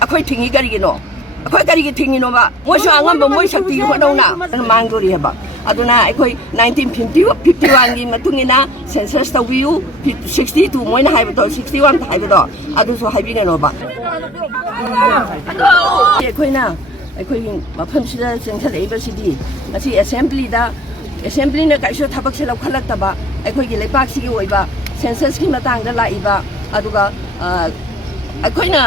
ꯑꯩꯈꯣꯏ ꯊꯤꯡꯉꯤ ꯀꯔꯤꯒꯤꯅꯣ ꯑꯩꯈꯣꯏ ꯀꯔꯤꯒꯤ ꯊꯤꯡꯉꯤꯅꯣꯕ ꯃꯣꯏꯁꯨ ꯑꯉꯝꯕ ꯃꯣꯏ ꯁꯛꯇꯤ ꯍꯣꯠꯅꯧꯅ ꯃꯥꯡꯗꯣꯔꯤ ꯍꯥꯏꯕ ꯑꯗꯨꯅ ꯑꯩꯈꯣꯏ 1951ꯒꯤ ꯃꯇꯨꯡ ꯏꯟꯅ ꯁꯦꯟꯁꯁ ꯇꯧꯕꯤꯌꯨ 62 ꯃꯣꯏꯅ ꯍꯥꯏꯕꯗꯣ 61 ꯍꯥꯏꯕꯗꯣ ꯑꯗꯨꯁꯨ ꯍꯥꯏꯕꯤꯒꯅꯣꯕ ꯑꯩꯈꯣꯏꯅ ꯑꯩꯈꯣꯏꯒꯤ ꯃꯐꯝꯁꯤꯗ ꯆꯦꯟꯊꯔꯛꯏꯕꯁꯤꯗꯤ ꯉꯁꯤ ꯑꯦꯁꯦꯝꯕ꯭ꯂꯤꯅ ꯀꯩꯁꯨ ꯊꯕꯛꯁꯦ ꯂꯧꯈꯠꯂꯛꯇꯕ ꯑꯩꯈꯣꯏꯒꯤ ꯂꯩꯄꯥꯛꯁꯤꯒꯤ ꯑꯣꯏꯕ ꯁꯦꯟꯁꯁꯀꯤ ꯃꯇꯥꯡꯗ ꯂꯥꯛꯏꯕ ꯑꯗꯨꯒ ꯑꯩꯈꯣꯏꯅ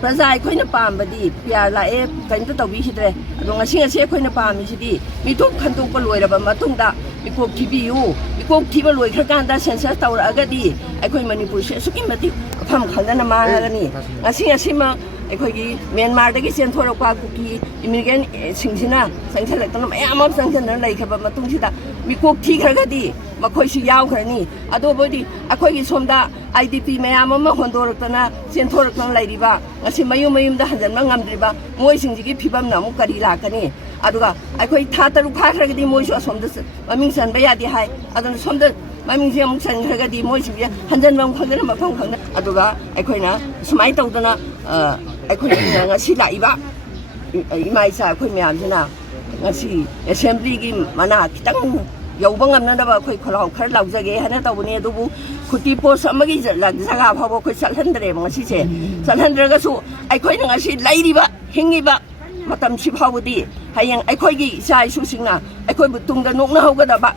ꯄ꯭ꯔꯖꯥ ꯑꯩꯈꯣꯏꯅ ꯄꯥꯝꯕꯗꯤ ꯄꯤꯌꯥꯔ ꯂꯥꯛꯑꯦ ꯀꯔꯤꯝꯇ ꯇꯧꯕꯤꯈꯤꯗ꯭ꯔꯦ ꯑꯗꯣ ꯉꯁꯤ ꯑꯩꯈꯣꯏꯅ ꯄꯥꯝꯃꯤꯁꯤꯗꯤ ꯃꯤꯇꯣꯞ ꯈꯟꯗꯣꯛꯄ ꯂꯣꯏꯔꯕ ꯃꯇꯨꯡꯗ ꯃꯤꯀꯣꯛ ꯊꯤꯕꯤꯌꯨ ꯃꯤꯀꯣꯛ ꯊꯤꯕ ꯂꯣꯏꯈ꯭ꯔꯀꯥꯟꯗ ꯁꯦꯟꯁꯁ ꯇꯧꯔꯛꯑꯒꯗꯤ ꯑꯩꯈꯣꯏ ꯃꯅꯤꯄꯨꯔꯁꯦ ꯑꯁꯨꯛꯀꯤ ꯃꯇꯤꯛ ꯃꯐꯝ ꯈꯪꯗꯅ ꯃꯥꯡꯉꯒꯅꯤ ꯉꯁꯤꯃꯛ ꯑꯩꯈꯣꯏꯒꯤ ꯃ꯭ꯌꯥꯟꯃꯥꯔꯗꯒꯤ ꯆꯦꯟꯊꯣꯔꯛꯄ ꯀꯨꯀꯤ ꯏꯃꯤꯒ꯭ꯔꯦꯟꯁꯤꯡꯁꯤꯅ ꯆꯪꯁꯤꯜꯂꯛꯇꯨꯅ ꯃꯌꯥꯝ ꯑꯃ ꯆꯪꯁꯤꯟꯗꯨꯅ ꯂꯩꯈ꯭ꯔꯕ ꯃꯇꯨꯡꯁꯤꯗ ꯃꯤꯀꯣꯛ ꯊꯤꯈ꯭ꯔꯒꯗꯤ ꯃꯈꯣꯏꯁꯨ ꯌꯥꯎꯈ꯭ꯔꯅꯤ ꯑꯗꯨꯕꯨꯗꯤ ꯑꯩꯈꯣꯏꯒꯤ ꯁꯣꯝꯗ IDP ꯃꯌꯥꯝ ꯑꯃ ꯍꯣꯟꯗꯣꯔꯛꯇꯅ ꯆꯦꯟꯊꯣꯔꯛꯇꯅ ꯂꯩꯔꯤꯕ ꯉꯁꯤ ꯃꯌꯨꯝꯗ ꯍꯟꯖꯤꯟꯕ ꯉꯝꯗ꯭ꯔꯤꯕ ꯃꯣꯏꯁꯤꯡꯁꯤꯒꯤ ꯐꯤꯕꯝꯅ ꯑꯃꯨꯛ ꯀꯔꯤ ꯂꯥꯛꯀꯅꯤ ꯑꯗꯨꯒ ꯑꯩꯈꯣꯏ ꯊꯥ 3 ꯐꯥꯈ꯭ꯔꯒꯗꯤ ꯃꯣꯏꯁꯨ ꯑꯁꯣꯝꯗ ꯃꯃꯤꯡ ꯆꯟꯕ ꯌꯥꯗꯦ ꯍꯥꯏ ꯑꯗꯨꯅ ꯁꯣꯝꯗ ꯃꯃꯤꯡꯁꯦ ꯑꯃꯨꯛ ꯆꯟꯈ꯭ꯔꯒꯗꯤ ꯃꯣꯏꯁꯤꯡꯁꯦ ꯍꯟꯖꯤꯟꯐꯝ ꯈꯪꯗꯅ ꯃꯐꯝ ꯈꯪꯗꯅ ꯑꯗꯨꯒ ꯑꯩꯈꯣꯏꯅ ꯁꯨꯃꯥꯏꯅ ꯇꯧꯗꯅ ꯑꯩꯈꯣꯏꯅ ꯉꯁꯤ ꯂꯥꯛꯏꯕ ꯏꯃꯥ ꯏꯆꯥ ꯑꯩꯈꯣꯏ ꯃꯌꯥꯝꯁꯤꯅ ꯉꯁꯤ ꯑꯦꯁꯦꯝꯕ꯭ꯂꯤꯒꯤ ꯃꯅꯥ ꯈꯤꯇꯪ ꯌꯧꯕ ꯉꯝꯅꯅꯕ ꯑꯩꯈꯣ ꯈꯣꯜꯂꯥꯎ ꯈꯔ ꯂꯥꯎꯖꯒꯦ ꯍꯥꯏꯅ ꯇꯧꯕꯅꯤ ꯑꯗꯨꯕꯨ ꯈꯨꯠꯇꯤ ꯄꯣꯁ ꯑꯃꯒꯤ ꯖꯒꯥ ꯐꯥꯎꯕ ꯑꯩꯈꯣꯏ ꯆꯠꯍꯟꯗ꯭ꯔꯦꯕ ꯉꯁꯤꯁꯦ ꯆꯠꯍꯟꯗ꯭ꯔꯒꯁꯨ ꯑꯩꯈꯣꯏꯅꯉꯁꯤ ꯂꯩꯔꯤꯕ ꯍꯤꯡꯉꯤꯕ ꯃꯇꯝꯁꯤ ꯐꯥꯎꯕꯗꯤ ꯍꯌꯦꯡ ꯑꯩꯈꯣꯏꯒꯤ ꯏꯆꯥ ꯏꯁꯨꯁꯤꯡꯅ ꯑꯩꯈꯣꯏꯕꯨ ꯇꯨꯡꯗ ꯅꯣꯛꯅꯍꯧꯒꯗꯕ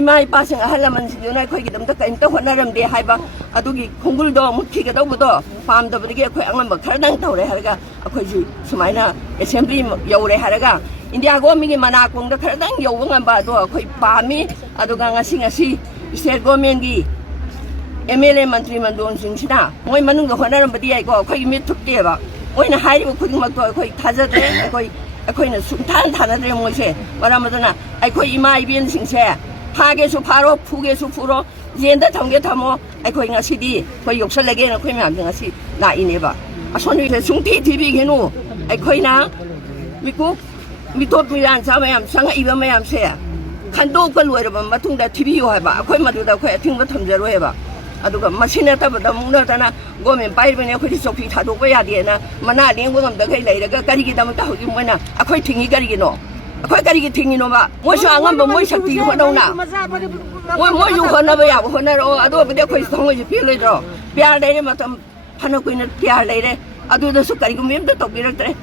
ꯏꯃꯥ ꯏꯄꯥꯁꯤꯡ ꯑꯍꯜ ꯂꯃꯟꯁꯤꯡꯗꯨꯅ ꯑꯩꯈꯣꯏꯒꯤꯗꯃꯛꯇ ꯀꯔꯤꯝꯇ ꯍꯣꯠꯅꯔꯝꯗꯦ ꯍꯥꯏꯕ ꯑꯗꯨꯒꯤ ꯈꯣꯡꯒꯨꯜꯗꯣ ꯃꯨꯠꯈꯤꯒꯗꯧꯕꯗꯣ ꯄꯥꯝꯗꯕꯗꯒꯤ ꯑꯩꯈꯣꯏ ꯑꯉꯝꯕ ꯈꯔꯗꯪ ꯇꯧꯔꯦ ꯍꯥꯏꯔꯒ ꯑꯩꯈꯣꯏꯁꯨ ꯁꯨꯃꯥꯏꯅ ꯑꯦꯁꯦꯝꯕ꯭ꯂꯤ ꯌꯧꯔꯦ ꯍꯥꯏꯔꯒ ꯏꯟꯗꯤꯌꯥ ꯒꯣꯔꯃꯦꯟꯒꯤ ꯃꯅꯥꯀꯣꯡꯗ ꯈꯔꯗꯪ ꯌꯧꯕ ꯉꯝꯕ ꯑꯗꯣ ꯑꯩꯈꯣꯏ ꯄꯥꯝꯃꯤ ꯑꯗꯨꯒ ꯉꯁꯤ ꯏꯁꯇꯦꯠ ꯒꯣꯔꯃꯦꯟꯒꯤ MLA ꯃꯟꯇ꯭ꯔꯤ ꯃꯟꯗꯣꯟꯁꯤꯡꯁꯤꯅ ꯃꯣꯏ ꯃꯅꯨꯡꯗ ꯍꯣꯠꯅꯔꯝꯕꯗꯤ ꯌꯥꯏꯀꯣ ꯑꯩꯈꯣꯏꯒꯤ ꯃꯤꯠ ꯊꯨꯞꯇꯦꯕ ꯃꯣꯏꯅ ꯍꯥꯏꯔꯤꯕ ꯈꯨꯗꯤꯡꯃꯛꯇꯣ ꯑꯩꯈꯣꯏ ꯊꯥꯖꯗ꯭ꯔꯦ ꯑꯩꯈꯣꯏꯅ ꯊꯥꯅꯗ꯭ꯔꯦ ꯃꯣꯏꯁꯦ ꯃꯔꯝ ꯑꯗꯨꯅ ꯑꯩꯈꯣꯏ ꯏꯃꯥ ꯏꯕꯦꯟꯁꯤꯡꯁꯦ ꯐꯥꯒꯦꯁꯨ ꯐꯥꯔꯣ ꯐꯨꯒꯦꯁꯨ ꯐꯨꯔꯣ ꯖꯦꯟꯗ ꯊꯝꯒꯦ ꯊꯝꯃꯣ ꯑꯩꯈꯣꯏ ꯉꯁꯤꯗꯤ ꯑꯩꯈꯣই ꯌꯧꯁꯜꯂꯒꯦꯅ ꯑꯩꯈꯣꯏ ꯃꯌꯥꯝꯁꯦ ꯉꯁꯤ ꯂꯥꯛꯏꯅꯦꯕ ꯑꯁꯣꯝꯒꯤꯁꯦ ꯁꯨꯡꯊꯤ ꯊꯤꯕꯤꯒꯅꯨ ꯑꯩꯈꯣꯏꯅ ꯃꯤꯇꯣꯞ ꯃꯤꯔꯥꯟꯆꯥ ꯃꯌꯥꯝ ꯆꯪꯉꯛꯏꯕ ꯃꯌꯥꯝꯁꯦ ꯈꯟꯗꯣꯛꯄ ꯂꯣꯏꯔꯕ ꯃꯇꯨꯡꯗ ꯊꯤꯕꯤꯌꯨ ꯍꯥꯏꯕ ꯑꯩꯈꯣꯏ ꯃꯗꯨꯗ ꯑꯩꯈꯣꯏ ꯑꯊꯤꯡꯕ ꯊꯝꯖꯔꯣꯏꯕ ꯑꯗꯨꯒ ꯃꯁꯤ ꯅꯠꯇꯕꯗ ꯑꯃꯨꯛ ꯅꯠꯇꯅ ꯒꯣꯔꯃꯦꯟ ꯄꯥꯏꯔꯤꯕꯅꯤ ꯑꯩꯈꯣꯏꯗꯤ ꯆꯧꯀꯤ ꯊꯥꯗꯣꯛꯄ ꯌꯥꯗꯦꯅ ꯃꯅꯥ ꯂꯦꯡꯕ ꯉꯝꯗꯈꯩ ꯂꯩꯔꯒ ꯀꯔꯤꯒꯤꯗꯃꯛꯇ ꯍꯧꯖꯤꯛ ꯃꯣꯏꯅ ꯑꯩꯈꯣꯏ ꯊꯤꯡꯉꯤ ꯀꯔꯤꯒꯤꯅꯣ ꯑꯩꯈꯣꯏ ꯀꯔꯤꯒꯤ ꯊꯤꯡꯉꯤꯅꯣꯕ ꯃꯣꯏꯁꯨ ꯑꯉꯝꯕ ꯃꯣꯏ ꯁꯛꯇꯤ ꯍꯣꯠꯅꯧꯅ ꯃꯣꯏꯁꯨ ꯍꯣꯠꯅꯕ ꯌꯥꯕ ꯍꯣꯠꯅꯔꯛꯑꯣ ꯑꯗꯨꯕꯨꯗꯤ ꯑꯩꯈꯣꯏ ꯊꯃꯣꯏꯁꯦ ꯄꯦꯜꯂꯣꯏꯗ꯭ꯔꯣ ꯄꯤꯌꯥꯔ ꯂꯩꯔꯦ ꯃꯇꯝ ꯐꯅ ꯀꯨꯏꯅ ꯄꯤꯌꯥꯔ ꯂꯩꯔꯦ ꯑꯗꯨꯗꯁꯨ ꯀꯔꯤꯒꯨꯝꯕ ꯑꯝꯇ ꯇꯧꯕꯤꯔꯛꯇ꯭ꯔꯦ